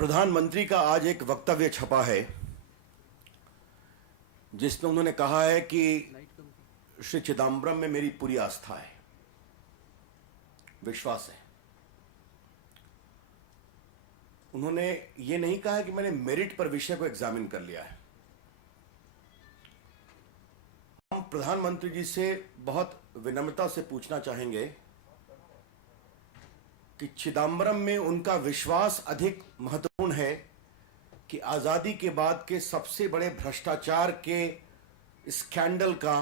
प्रधानमंत्री का आज एक वक्तव्य छपा है जिसमें उन्होंने कहा है कि श्री चिदंबरम में मेरी पूरी आस्था है, विश्वास है। उन्होंने ये नहीं कहा है कि मैंने मेरिट पर विषय को एग्जामिन कर लिया है। हम प्रधानमंत्री जी से बहुत विनम्रता से पूछना चाहेंगे कि चिदंबरम में उनका विश्वास अधिक महत्वपूर्ण है कि आजादी के बाद के सबसे बड़े भ्रष्टाचार के स्कैंडल का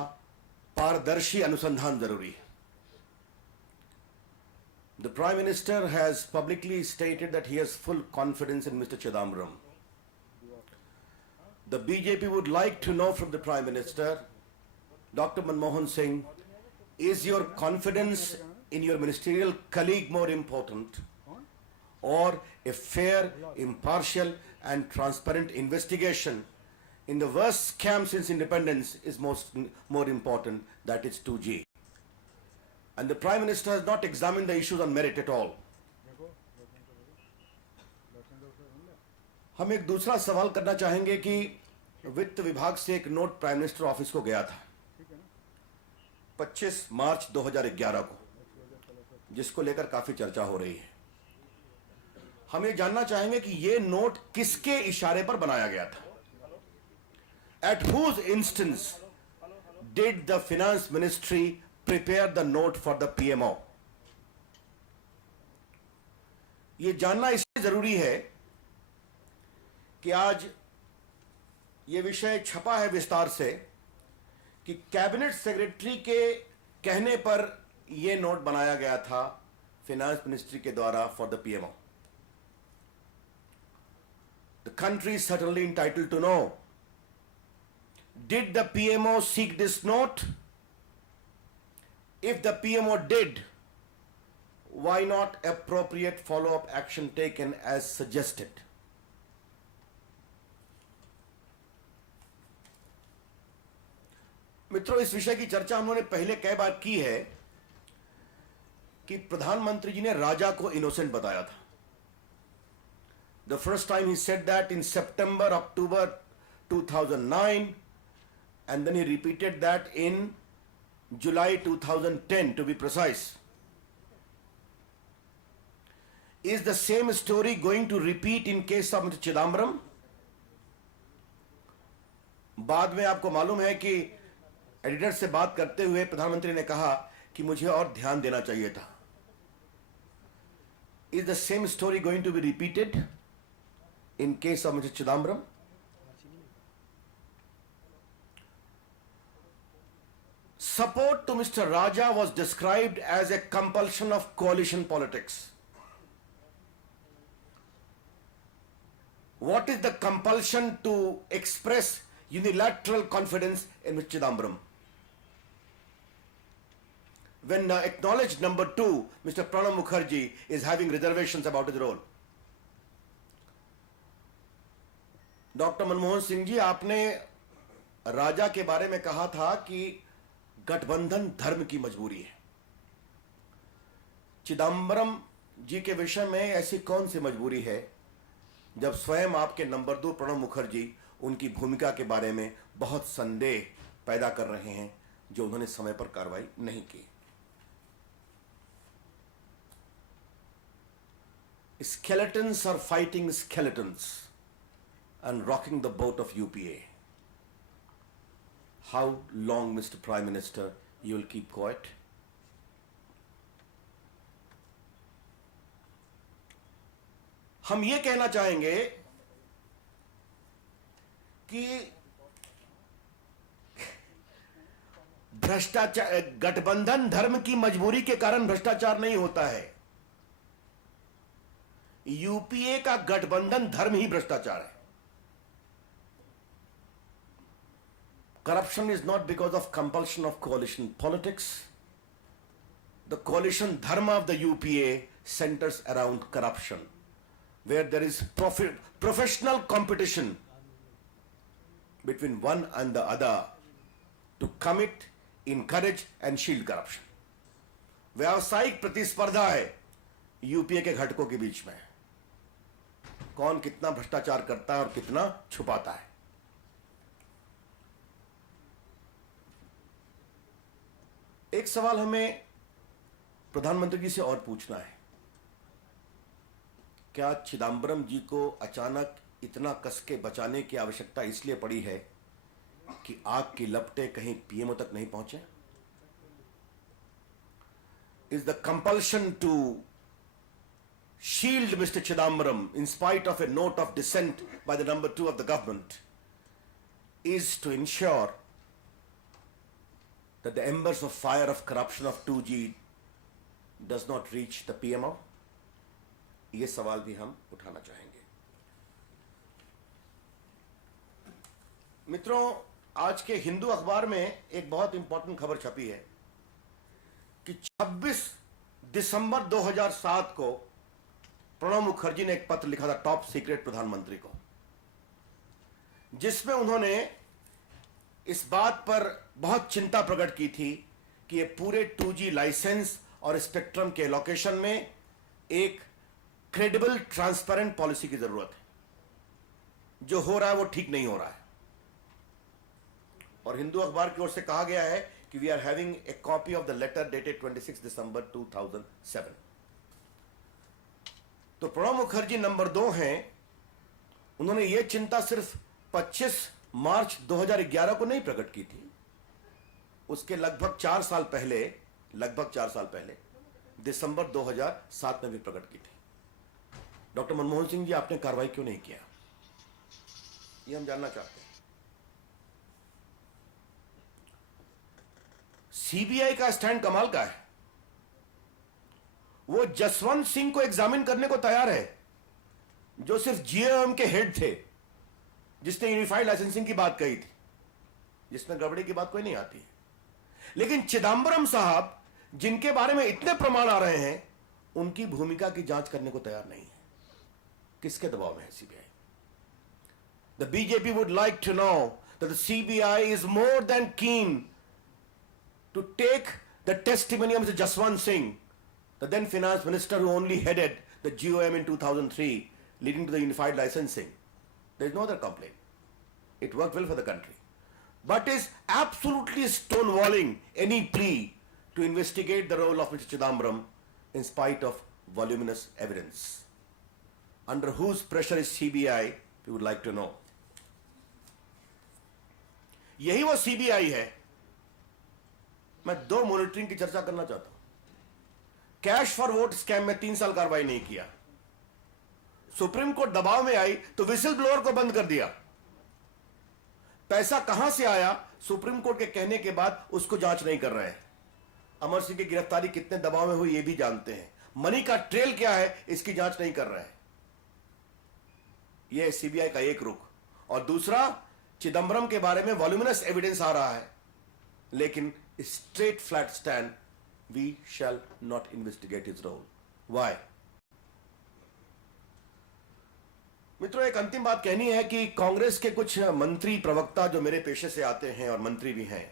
पारदर्शी अनुसंधान जरूरी है। The Prime Minister has publicly stated that he has full confidence in Mr. Chidambaram. The BJP would like to know from the Prime Minister, Dr. Manmohan Singh, is your confidence in your ministerial colleague more important, or a fair, impartial and transparent investigation in the worst scam since independence is more important, that is 2G. And the Prime Minister has not examined the issues on merit at all. हम एक दूसरा सवाल करना चाहेंगे कि वित्त विभाग से एक नोट प्राइम मिनिस्टर ऑफिस को गया था 25 मार्च 2011 को, जिसको लेकर काफी चर्चा हो रही है। हम ये जानना चाहेंगे कि ये नोट किसके इशारे पर बनाया गया था? At whose instance did the finance ministry prepare the note for the PMO? ये जानना इसलिए जरूरी है कि आज ये विषय छपा है विस्तार से कि कैबिनेट सेक्रेटरी के कहने पर ये नोट बनाया गया था फिनांस मिनिस्ट्री के द्वारा for the PMO. The country is certainly entitled to know, did the PMO seek this note? If the PMO did, why not appropriate follow-up action taken as suggested? मित्रों, इस विषय की चर्चा हमने पहले कई बार की है कि प्रधानमंत्री जी ने राजा को इनोसेंट बताया था. The first time he said that in September, October 2009, and then he repeated that in July 2010 to be precise. Is the same story going to repeat in case of Mr. Chidambaram? बाद में आपको मालूम है कि editor से बात करते हुए प्रधानमंत्री ने कहा कि मुझे और ध्यान देना चाहिए था. Is the same story going to be repeated in case of Mr. Chidambaram? Support to Mr. Raja was described as a compulsion of coalition politics. What is the compulsion to express unilateral confidence in Mr. Chidambaram? When acknowledged number 2, Mr. Pranab Mukherjee is having reservations about his role. Doctor Manmohan Singh ji, आपने राजा के बारे में कहा था कि गठबंधन धर्म की मजबूरी है. चिदंबरम जी के विषय में ऐसी कौन सी मजबूरी है जब स्वयं आपके नंबर 2 प्रणब मुखर्जी उनकी भूमिका के बारे में बहुत संदेह पैदा कर रहे हैं जो उन्होंने समय पर कार्रवाई नहीं की. Skeletons are fighting skeletons and rocking the boat of UPA. How long, Mr. Prime Minister, you will keep quiet? हम ये कहना चाहेंगे कि भ्रष्टाचार, गठबंधन धर्म की मजबूरी के कारण भ्रष्टाचार नहीं होता है. यूपीए का गठबंधन धर्म ही भ्रष्टाचार है. Corruption is not because of compulsion of coalition politics. The coalition dharma of the UPA centers around corruption, where there is professional competition between one and the other to commit, encourage and shield corruption. व्यावसायिक प्रतिस्पर्धा है UPA के घटकों के बीच में. कौन कितना भ्रष्टाचार करता है और कितना छुपाता है। एक सवाल हमें प्रधानमंत्री जी से और पूछना है, क्या चिदंबरम जी को अचानक इतना कस के बचाने की आवश्यकता इसलिए पड़ी है कि आग की लपटें कहीं पीएमओ तक नहीं पहुंचे? Is the compulsion to shield Mr. Chidambaram in spite of a note of dissent by the number 2 of the government is to ensure that the embers of fire of corruption of 2G does not reach the PMO? ये सवाल भी हम उठाना चाहेंगे। मित्रों, आज के हिंदू अखबार में एक बहुत इंपॉर्टेंट खबर छपी है कि 26 दिसंबर 2007 को प्रणब मुखर्जी ने एक पत्र लिखा था टॉप सीक्रेट प्रधानमंत्री को, जिसमें उन्होंने इस बात पर बहुत चिंता प्रकट की थी कि ये पूरे 2G लाइसेंस और स्पेक्ट्रम के एलोकेशन में एक क्रेडिबल ट्रांसपेरेंट पॉलिसी की जरूरत है। जो हो रहा है वो ठीक नहीं हो रहा है। और हिंदू अखबार की ओर से कहा गया है कि we are having a copy of the letter dated 26 December 2007। तो प्रणब मुखर्जी नंबर 2 हैं। उन्होंने यह चिंता सिर्फ 25 मार्च 2011 को नहीं प्रकट की थी, उसके लगभग 4 साल पहले दिसंबर 2007 में भी प्रकट की थी। डॉक्टर मनमोहन सिंह जी, आपने कार्रवाई क्यों नहीं किया, ये हम जानना चाहते हैं। सीबीआई का स्टैंड कमाल का है। वो जसवंत सिंह को एग्जामिन करने को तैयार है, जो सिर्फ जीओएम के हेड थे, जिसने यूनिफाइड लाइसेंसिंग की बात कही थी, जिसमें गड़बड़ी की बात कोई नहीं आती। लेकिन चिदंबरम साहब, जिनके बारे में इतने प्रमाण आ रहे हैं, उनकी भूमिका की जांच करने को तैयार नहीं है। किसके दबाव में है CBI? The BJP would like to know that the CBI is more than keen to take the testimony of Mr. Jaswant Singh, the then finance minister who only headed the GOM in 2003, leading to the unified licensing. There is no other complaint. It worked well for the country, but is absolutely stonewalling any plea to investigate the role of Mr. Chidambaram in spite of voluminous evidence. Under whose pressure is CBI? We would like to know. यही वो CBI है। मैं 2 monitoring की चर्चा करना चाहता हूं। Cash for vote scam में 3 साल कार्रवाई नहीं किया। सुप्रीम कोर्ट दबाव में आई तो विसिल ब्लोअर को बंद कर दिया। पैसा कहां से आया, सुप्रीम कोर्ट के कहने के बाद उसको जांच नहीं कर रहे हैं। अमर सिंह की गिरफ्तारी कितने दबाव में हुई ये भी जानते हैं। मनी का ट्रेल क्या है, इसकी जांच नहीं कर रहे हैं। यह सीबीआई का एक रुख। और दूसरा, चिदंबरम के बारे में वॉल्यूमिनस एविडेंस आ रहा है, लेकिन straight flat stand, we shall not investigate his role. Why? मित्रों, एक अंतिम बात कहनी है कि कांग्रेस के कुछ मंत्री प्रवक्ता जो मेरे पेशे से आते हैं और मंत्री भी हैं,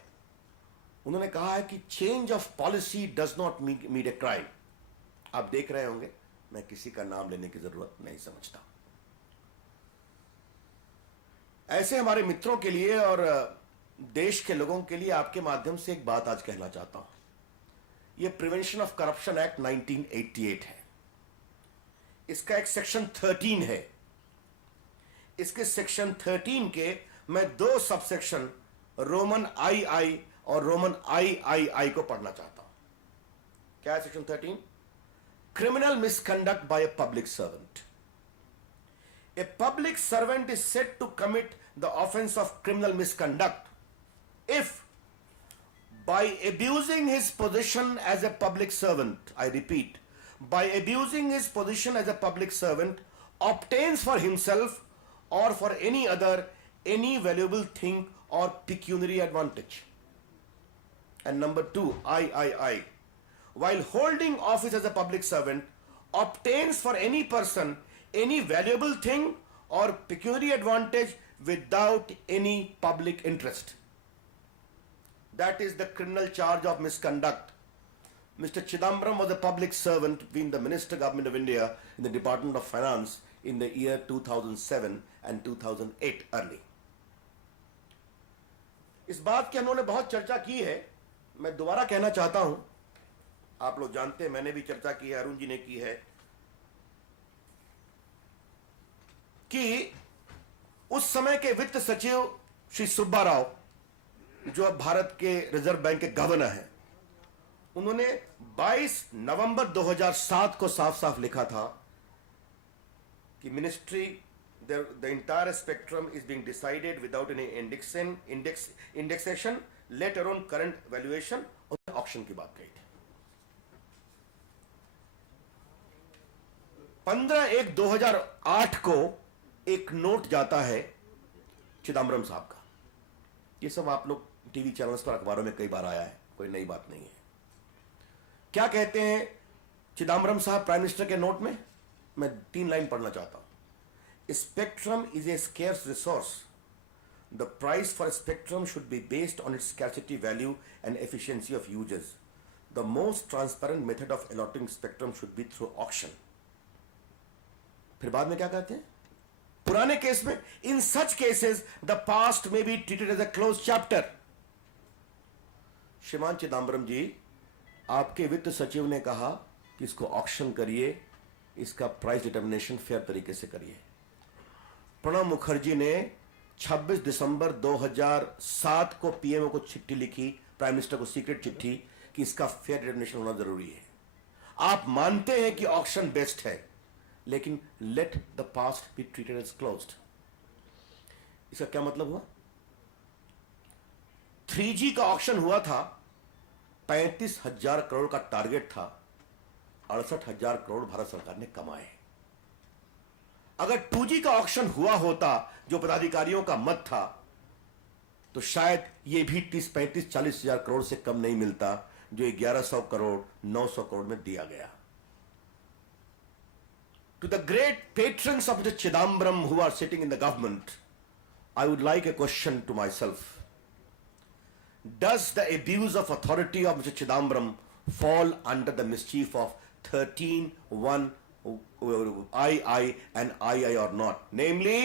उन्होंने कहा है कि change of policy does not meet a crime. आप देख रहे होंगे, मैं किसी का नाम लेने की जरूरत नहीं समझता। ऐसे हमारे मित्रों के लिए और देश के लोगों के लिए आपके माध्यम से एक बात आज कहना चाहता हूं। यह प्रिवेंशन ऑफ करप्शन एक्ट 1988 है। इसका एक सेक्शन 13 है। इसके सेक्शन 13 के मैं 2 सबसेक्शन रोमन II और रोमन III को पढ़ना चाहता हूं। क्या है section 13? Criminal misconduct by a public servant. A public servant is said to commit the offence of criminal misconduct if by abusing his position as a public servant, I repeat, by abusing his position as a public servant, obtains for himself or for any other any valuable thing or pecuniary advantage. And number 2, III, while holding office as a public servant, obtains for any person any valuable thing or pecuniary advantage without any public interest. That is the criminal charge of misconduct. Mr. Chidambaram was a public servant, being the Minister Government of India in the Department of Finance in the year 2007 and 2008 early. इस बात की उन्होंने बहुत चर्चा की है. मैं दोबारा कहना चाहता हूं, आप लोग जानते हैं, मैंने भी चर्चा की है, अरुण जी ने की है, कि उस समय के वित्त सचिव श्री सुब्बा राव, जो अब भारत के रिजर्व बैंक के गवर्नर हैं, उन्होंने 22 नवंबर 2007 को साफ साफ लिखा था कि ministry the entire spectrum is being decided without any indexation let alone current valuation, और ऑक्शन की बात कही थी. 15/1/2008 को एक नोट जाता है चिदम्बरम साहब का. ये सब आप लोग टीवी चैनल्स पर, अखबारों में कई बार आया है, कोई नई बात नहीं है. क्या कहते हैं चिदम्बरम साहब प्राइम मिनिस्टर के नोट में? मैं 3 लाइन पढ़ना चाहता हूं. Spectrum is a scarce resource. The price for spectrum should be based on its scarcity value and efficiency of users. The most transparent method of allotting spectrum should be through auction. फिर बाद में क्या कहते हैं? पुराने case में, in such cases the past में be treated as a close chapter. श्रीमान चिदम्बरम जी, आपके वित्त सचिव ने कहा कि इसको ऑक्शन करिए, इसका प्राइस डिटर्मिनेशन फेयर तरीके से करिए. प्रणब मुखर्जी ने 26 दिसंबर 2007 को पीएमओ को चिट्ठी लिखी, प्राइम मिनिस्टर को सीक्रेट चिट्ठी, कि इसका फेयर डिटर्मिनेशन होना जरूरी है. आप मानते हैं कि ऑक्शन बेस्ट है, लेकिन let the past be treated as closed. इसका क्या मतलब हुआ? 3G का ऑक्शन हुआ था, 35,000 करोड़ का टारगेट था, 68,000 करोड़ भारत सरकार ने कमाए. अगर 2G का ऑक्शन हुआ होता, जो पदाधिकारियों का मत था, तो शायद यह भी 30-35-40,000 करोड़ से कम नहीं मिलता, जो 1100 करोड़ 900 करोड़ में दिया गया. To the great patrons of Mr. Chidambaram who are sitting in the government, I would like a question to myself. Does the abuse of authority of Mr. Chidambaram fall under the mischief of 13(1) II and II or not? Namely,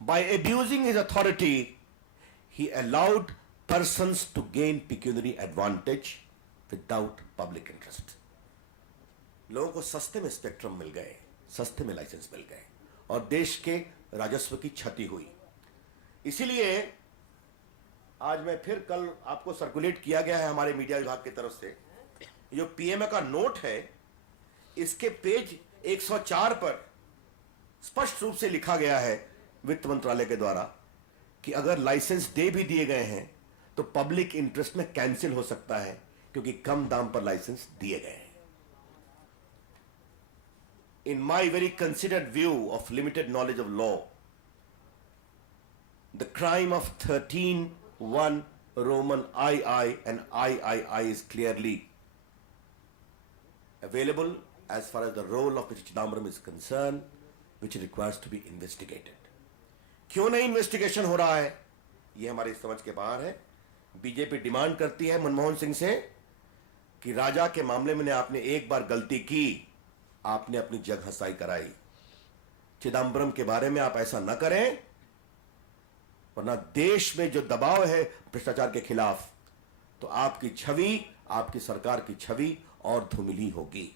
by abusing his authority, he allowed persons to gain pecuniary advantage without public interest. लोगों को सस्ते में spectrum मिल गए, सस्ते में licence मिल गए, और देश के राजस्व की क्षति हुई. इसीलिए आज मैं फिर, कल आपको सर्कुलेट किया गया है हमारे मीडिया विभाग की तरफ से, जो पीएमओ का नोट है, इसके पेज 104 पर स्पष्ट रूप से लिखा गया है वित्त मंत्रालय के द्वारा कि अगर लाइसेंस दे भी दिए गए हैं तो पब्लिक इंटरेस्ट में कैंसिल हो सकता है, क्योंकि कम दाम पर लाइसेंस दिए गए हैं. In my very considered view of limited knowledge of law, the crime of 13(1) Roman II and III is clearly available as far as the role of Mr. Chidambaram is concerned, which requires to be investigated. क्यों नहीं investigation हो रहा है, यह हमारी समझ के बाहर है. बीजेपी डिमांड करती है मनमोहन सिंह से कि राजा के मामले में आपने एक बार गलती की, आपने अपनी जग हंसाई कराई. चिदम्बरम के बारे में आप ऐसा न करें, वरना देश में जो दबाव है भ्रष्टाचार के खिलाफ, तो आपकी छवि, आपकी सरकार की छवि और धूमिली होगी.